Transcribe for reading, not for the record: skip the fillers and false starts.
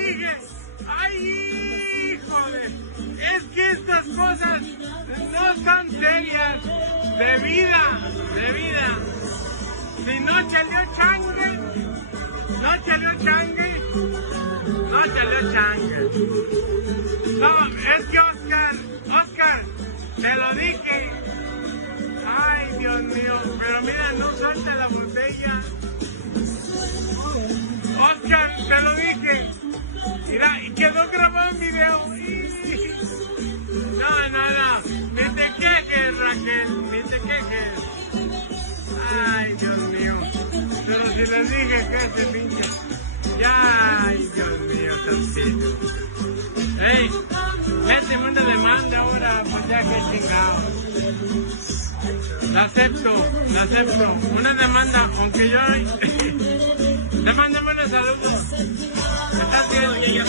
dije. ¡Ay, híjole! Es que estas cosas no son serias. De vida, de vida. Si no salió changue, no salió changue, no salió changue. No, es que Oscar, te lo dije. Ay, Dios mío, pero mira, no salta la botella. Oscar, te lo dije. Mira, y quedó grabado en video. No, ni te quejes, Raquel, ni te quejes. Ay, Dios mío. Pero si les dije que se pinche. Ya, ay, Dios mío, tantito. Ey, méteme una demanda ahora, pues ya que chingado. La acepto. Una demanda, aunque yo... Te mando buenos saludos. ¿Estás bien? Ya.